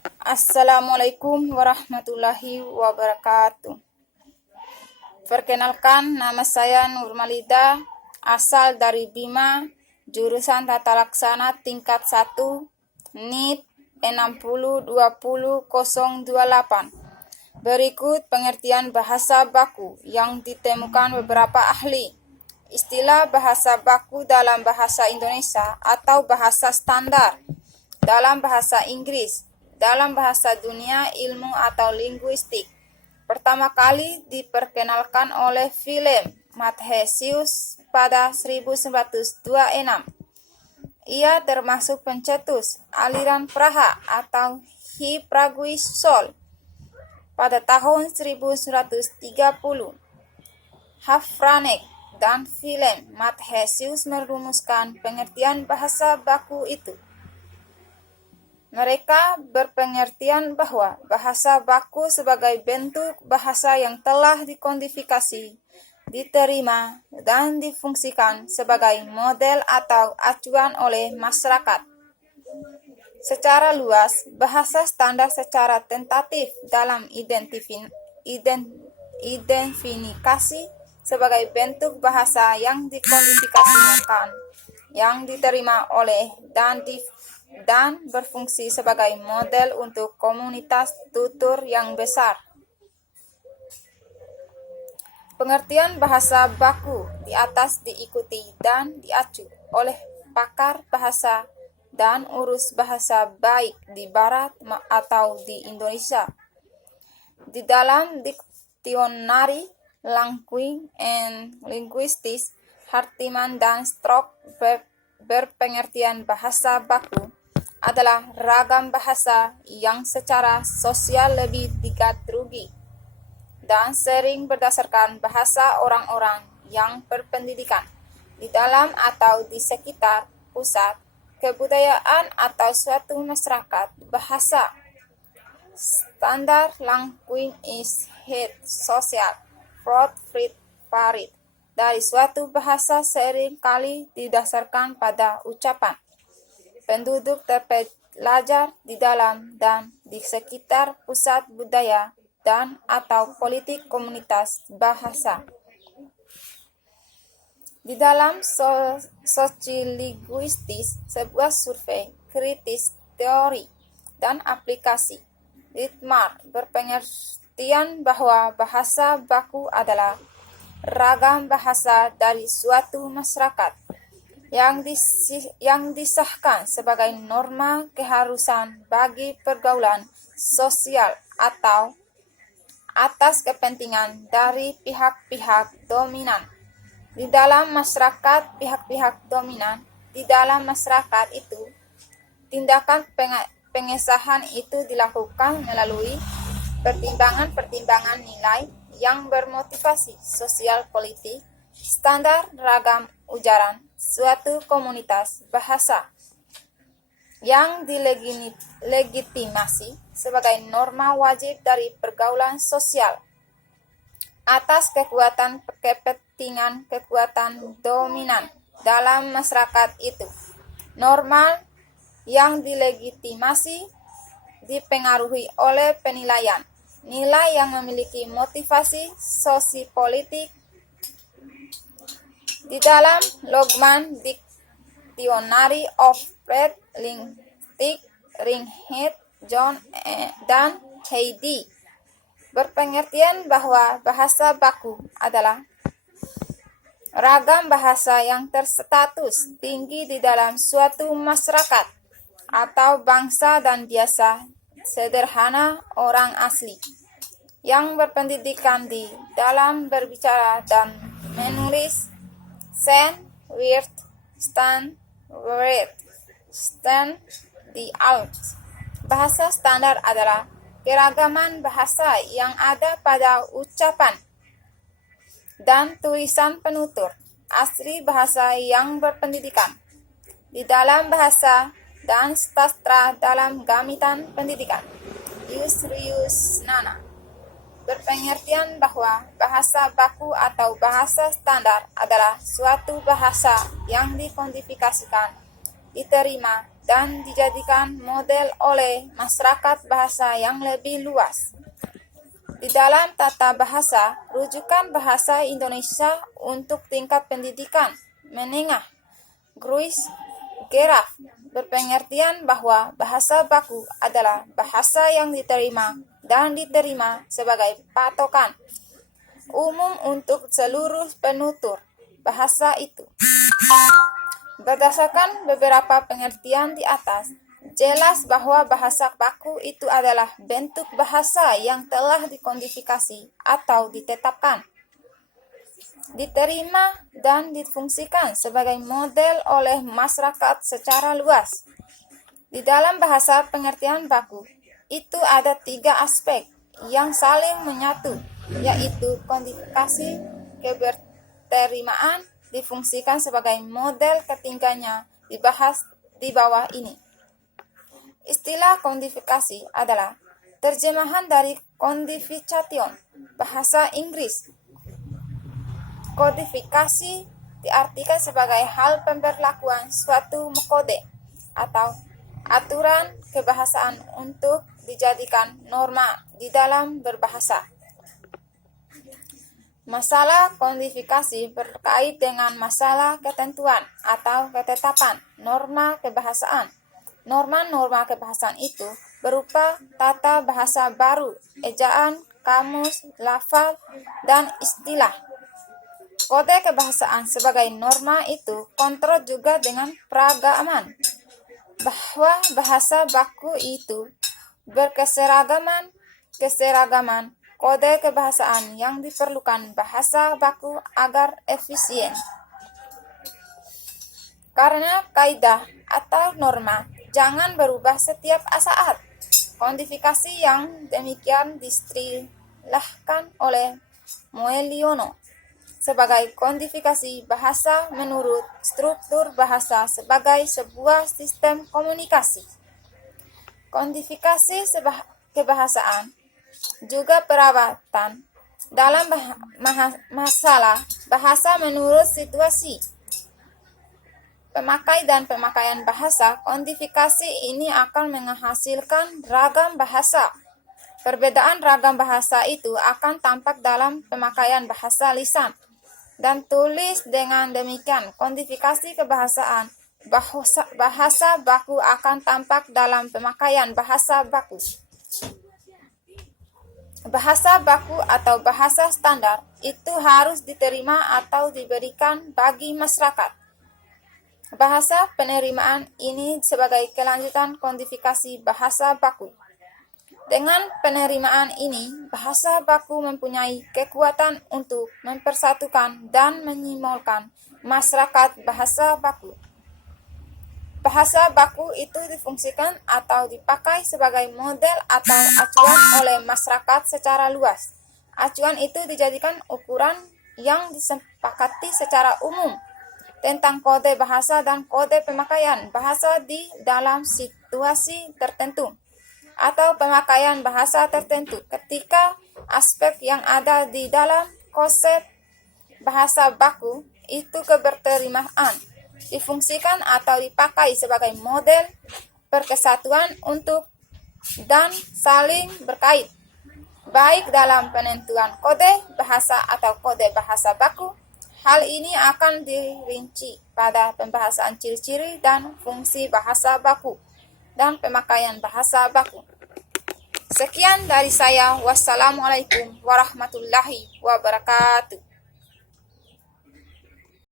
Assalamualaikum warahmatullahi wabarakatuh. Perkenalkan, nama saya Nurmalida, asal dari Bima, jurusan Tata Laksana tingkat 1, NIT 6020028. Berikut pengertian bahasa baku yang ditemukan beberapa ahli. Istilah bahasa baku dalam bahasa Indonesia atau bahasa standar, dalam bahasa Inggris, dalam bahasa dunia ilmu atau linguistik. Pertama kali diperkenalkan oleh Willem Mathesius pada 1926. Ia termasuk pencetus aliran Praha atau Hipraguisol pada tahun 1930. Hafranek dan Willem Mathesius merumuskan pengertian bahasa baku itu. Mereka berpengertian bahwa bahasa baku sebagai bentuk bahasa yang telah dikodifikasi, diterima, dan difungsikan sebagai model atau acuan oleh masyarakat. Secara luas, bahasa standar secara tentatif dalam identifikasi sebagai bentuk bahasa yang dikodifikasikan, yang diterima oleh dan berfungsi sebagai model untuk komunitas tutur yang besar. Pengertian bahasa baku di atas diikuti dan diacu oleh pakar bahasa dan urus bahasa baik di Barat atau di Indonesia. Di dalam Dictionary Language and Linguistics, Hartiman dan Strock berpengertian bahasa baku adalah ragam bahasa yang secara sosial lebih dikategorikan dan sering berdasarkan bahasa orang-orang yang berpendidikan di dalam atau di sekitar pusat kebudayaan atau suatu masyarakat. Bahasa standar language is head social fraud free parit dari suatu bahasa sering kali didasarkan pada ucapan penduduk terpelajar di dalam dan di sekitar pusat budaya dan atau politik komunitas bahasa. Di dalam sosiolingguistis, sebuah survei kritis teori dan aplikasi, Littmar berpengertian bahwa bahasa baku adalah ragam bahasa dari suatu masyarakat yang disahkan sebagai norma keharusan bagi pergaulan sosial atau atas kepentingan dari pihak-pihak dominan. Di dalam masyarakat, pihak-pihak dominan di dalam masyarakat itu, tindakan pengesahan itu dilakukan melalui pertimbangan-pertimbangan nilai yang bermotivasi sosial politik, standar ragam ujaran suatu komunitas bahasa yang dilegitimasi sebagai norma wajib dari pergaulan sosial atas kekuatan dominan dalam masyarakat itu. Normal yang dilegitimasi dipengaruhi oleh penilaian nilai yang memiliki motivasi sosipolitik. Di dalam Logman Dictionary of Red Linguistics, Ringhead, John dan Heidi berpengertian bahwa bahasa baku adalah ragam bahasa yang terstatus tinggi di dalam suatu masyarakat atau bangsa dan biasa sederhana orang asli yang berpendidikan di dalam berbicara dan menulis. Stand the out. Bahasa standar adalah keragaman bahasa yang ada pada ucapan dan tulisan penutur asli bahasa yang berpendidikan di dalam bahasa dan sastra dalam gamitan pendidikan. Yusrius Nana berpengertian bahwa bahasa baku atau bahasa standar adalah suatu bahasa yang dikodifikasikan, diterima, dan dijadikan model oleh masyarakat bahasa yang lebih luas. Di dalam tata bahasa, rujukan bahasa Indonesia untuk tingkat pendidikan menengah Gruis Geraf berpengertian bahwa bahasa baku adalah bahasa yang diterima dan diterima sebagai patokan umum untuk seluruh penutur bahasa itu. Berdasarkan beberapa pengertian di atas, jelas bahwa bahasa baku itu adalah bentuk bahasa yang telah dikodifikasi atau ditetapkan, diterima dan difungsikan sebagai model oleh masyarakat secara luas. Di dalam bahasa pengertian baku, itu ada 3 aspek yang saling menyatu, yaitu kodifikasi, keberterimaan, difungsikan sebagai model ketiganya dibahas di bawah ini. Istilah kodifikasi adalah terjemahan dari codification, bahasa Inggris. Kodifikasi diartikan sebagai hal pemberlakuan suatu kode atau aturan kebahasaan untuk dijadikan norma di dalam berbahasa. Masalah kodifikasi berkait dengan masalah ketentuan atau ketetapan norma kebahasaan. Norma-norma kebahasaan itu berupa tata bahasa baru, ejaan, kamus, lafal, dan istilah. Kode kebahasaan sebagai norma itu kontrol juga dengan peragaman, bahwa bahasa baku itu berkeseragaman kode kebahasaan yang diperlukan bahasa baku agar efisien. Karena kaidah atau norma jangan berubah setiap saat. Kodifikasi yang demikian distilahkan oleh Moeliono sebagai kodifikasi bahasa menurut struktur bahasa sebagai sebuah sistem komunikasi. Kodifikasi kebahasaan juga perawatan dalam masalah bahasa menurut situasi pemakai dan pemakaian bahasa. Kodifikasi ini akan menghasilkan ragam bahasa. Perbedaan ragam bahasa itu akan tampak dalam pemakaian bahasa lisan dan tulis. Dengan demikian, kodifikasi kebahasaan bahasa baku akan tampak dalam pemakaian bahasa baku. Bahasa baku atau bahasa standar itu harus diterima atau diberikan bagi masyarakat. Bahasa penerimaan ini sebagai kelanjutan kodifikasi bahasa baku. Dengan penerimaan ini, bahasa baku mempunyai kekuatan untuk mempersatukan dan menyimbolkan masyarakat bahasa baku. Bahasa baku itu difungsikan atau dipakai sebagai model atau acuan oleh masyarakat secara luas. Acuan itu dijadikan ukuran yang disepakati secara umum tentang kode bahasa dan kode pemakaian bahasa di dalam situasi tertentu atau pemakaian bahasa tertentu. Ketika aspek yang ada di dalam konsep bahasa baku itu keberterimaan, difungsikan atau dipakai sebagai model perkesatuan untuk dan saling berkait, baik dalam penentuan kode bahasa atau kode bahasa baku. Hal ini akan dirinci pada pembahasan ciri-ciri dan fungsi bahasa baku dan pemakaian bahasa baku. Sekian dari saya. Wassalamualaikum warahmatullahi wabarakatuh.